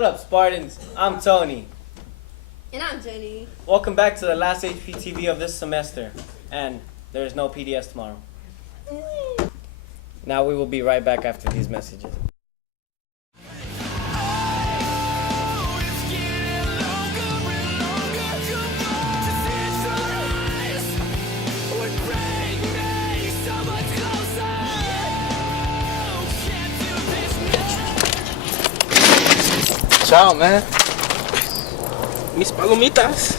What up, Spartans? I'm Tony. And I'm Jenny. Welcome back to the last HPTV of this semester. And there's no PDS tomorrow. Now we will be right back after these messages. Ciao, man. Mis palomitas.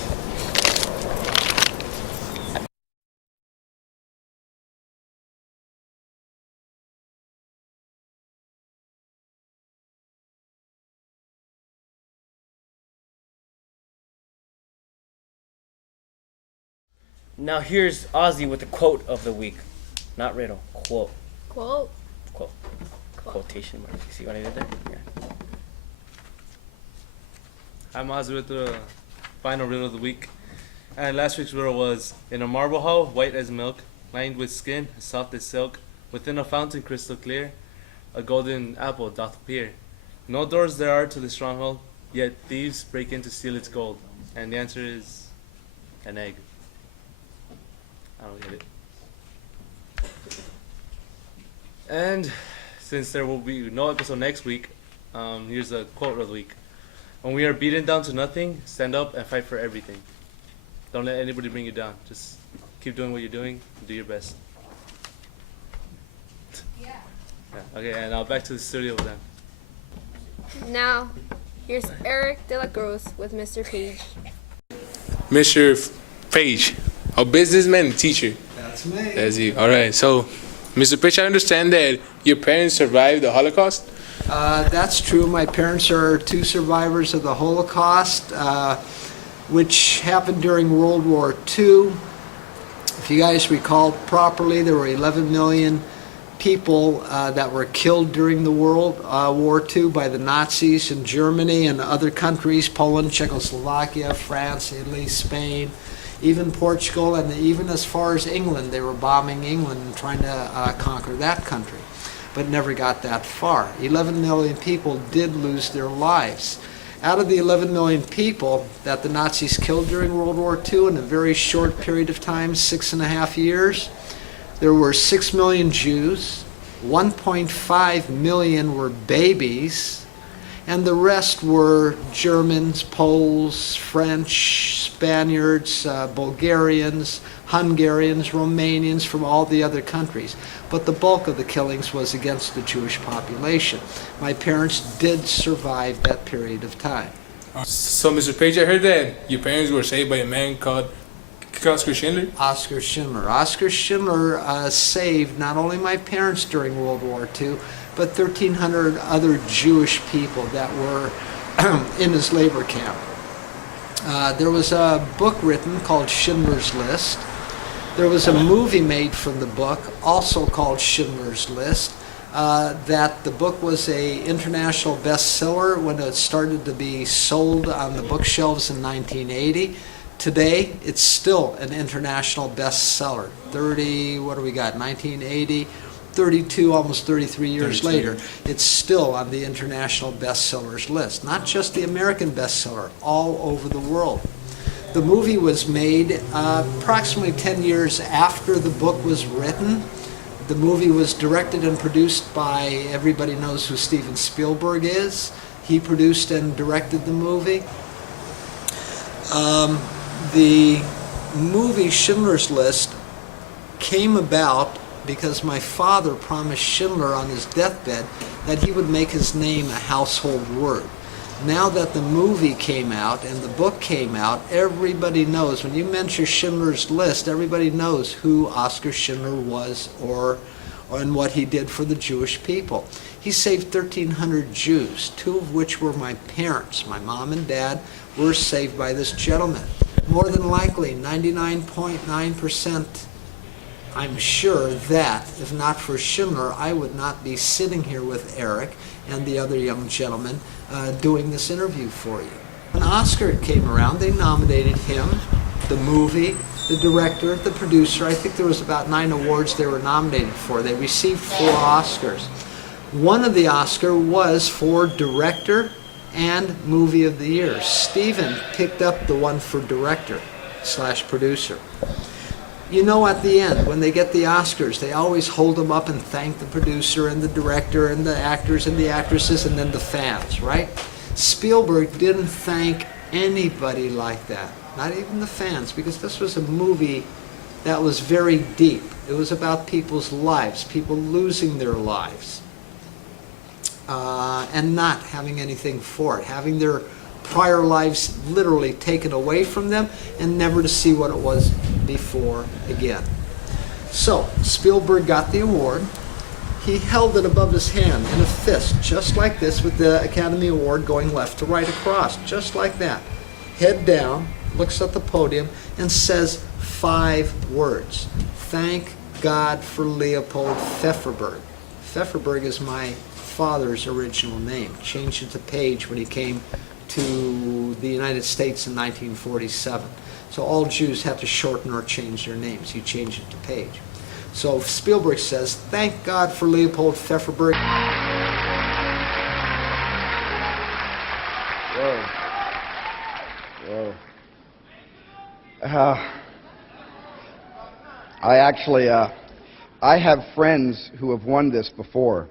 Now here's Ozzy with the quote of the week. Not riddle, quote. Quote. Quote. Quotation mark. You see what I did there? Yeah. I'm Ozzy with the final riddle of the week. And last week's riddle was, in a marble hall, white as milk, lined with skin, as soft as silk, within a fountain crystal clear, a golden apple doth appear. No doors there are to the stronghold, yet thieves break in to steal its gold. And the answer is an egg. I don't get it. And since there will be no episode next week, here's a quote of the week. When we are beaten down to nothing, stand up and fight for everything. Don't let anybody bring you down. Just keep doing what you're doing and do your best. Yeah. Okay, and now back to the studio then. Now, here's Eric De La Cruz with Mr. Page. Mr. Page, a businessman and teacher. That's me. That's you. All right. So, Mr. Page, I understand that your parents survived the Holocaust. That's true. My parents are two survivors of the Holocaust, which happened during World War II. If you guys recall properly, there were 11 million people that were killed during the World War II by the Nazis in Germany and other countries, Poland, Czechoslovakia, France, Italy, Spain, even Portugal, and even as far as England. They were bombing England and trying to conquer that country, but never got that far. 11 million people did lose their lives. Out of the 11 million people that the Nazis killed during World War II in a very short period of time, 6.5 years, there were 6 million Jews, 1.5 million were babies, and the rest were Germans, Poles, French, Spaniards, Bulgarians, Hungarians, Romanians, from all the other countries. But the bulk of the killings was against the Jewish population. My parents did survive that period of time. So, Mr. Page, I heard that your parents were saved by a man called Oskar Schindler. Oskar Schindler. Oskar Schindler saved not only my parents during World War II, but 1,300 other Jewish people that were in his labor camp. There was a book written called Schindler's List. There was a movie made from the book, also called Schindler's List. That the book was an international bestseller when it started to be sold on the bookshelves in 1980. Today, it's still an international bestseller. 1980, 32, almost 33 years later, it's still on the international bestsellers list. Not just the American bestseller, all over the world. The movie was made approximately 10 years after the book was written. The movie was directed and produced by, everybody knows who Steven Spielberg is. He produced and directed the movie. The movie Schindler's List came about because my father promised Schindler on his deathbed that he would make his name a household word. Now that the movie came out and the book came out, everybody knows. When you mention Schindler's List, everybody knows who Oskar Schindler was and what he did for the Jewish people. He saved 1,300 Jews, two of which were my parents. My mom and dad were saved by this gentleman. More than likely, 99.9%, I'm sure that, if not for Schindler, I would not be sitting here with Eric and the other young gentleman doing this interview for you. When Oscar came around, they nominated him, the movie, the director, the producer. I think there was about 9 awards they were nominated for. They received 4 Oscars. One of the Oscars was for director and Movie of the Year. Steven picked up the one for director/producer. You know, at the end, when they get the Oscars, they always hold them up and thank the producer and the director and the actors and the actresses and then the fans, right? Spielberg didn't thank anybody like that, not even the fans, because this was a movie that was very deep. It was about people's lives, people losing their lives, and not having anything for it, having their prior lives literally taken away from them and never to see what it was before again. So Spielberg got the award. He held it above his hand in a fist, just like this, with the Academy Award going left to right across, just like that. Head down, looks at the podium, and says 5 words. Thank God for Leopold Pfefferberg. Pfefferberg is my father's original name. Changed it to Page when he came to the United States in 1947. So all Jews had to shorten or change their names. He changed it to Page. So Spielberg says, thank God for Leopold Pfefferberg. Whoa. Whoa. I have friends who have won this before.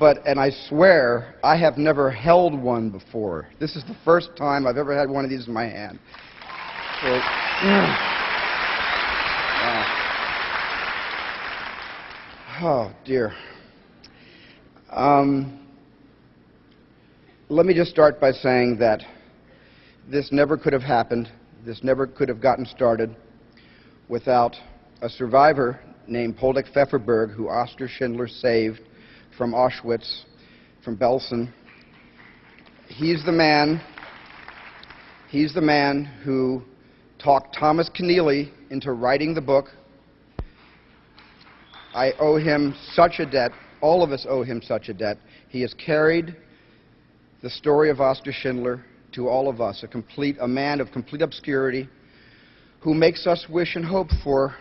And I swear, I have never held one before. This is the first time I've ever had one of these in my hand. So, oh, dear. Let me just start by saying that this never could have happened, this never could have gotten started without a survivor named Poldek Pfefferberg, who Oskar Schindler saved from Auschwitz, from Belsen. He's the man who talked Thomas Keneally into writing the book. I owe him such a debt. All of us owe him such a debt. He has carried the story of Oskar Schindler to all of us, a man of complete obscurity who makes us wish and hope for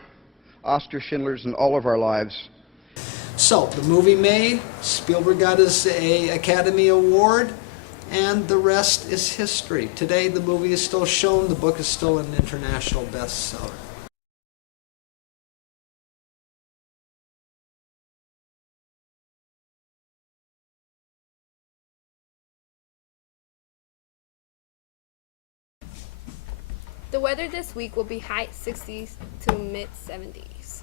Oskar Schindlers in all of our lives. So the movie made, Spielberg got his Academy Award, and the rest is history. Today the movie is still shown, the book is still an international bestseller. The weather this week will be high 60s to mid 70s.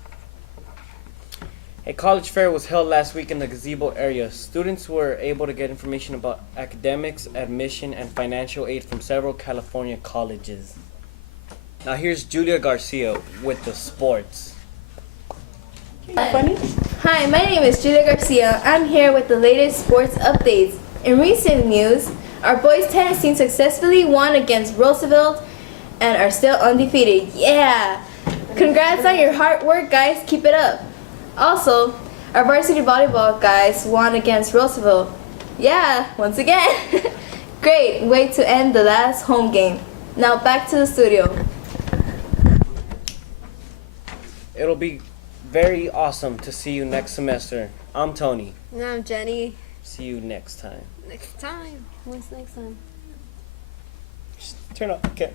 A college fair was held last week in the gazebo area. Students were able to get information about academics, admission, and financial aid from several California colleges. Now here's Julia Garcia with the sports. Funny? Hi, my name is Julia Garcia. I'm here with the latest sports updates. In recent news, our boys tennis team successfully won against Roosevelt and are still undefeated. Yeah! Congrats on your hard work, guys. Keep it up. Also, our varsity volleyball guys won against Roosevelt. Yeah, once again. Great way to end the last home game. Now back to the studio. It'll be very awesome to see you next semester. I'm Tony. And I'm Jenny. See you next time. Next time. What's next time? Turn up. Okay.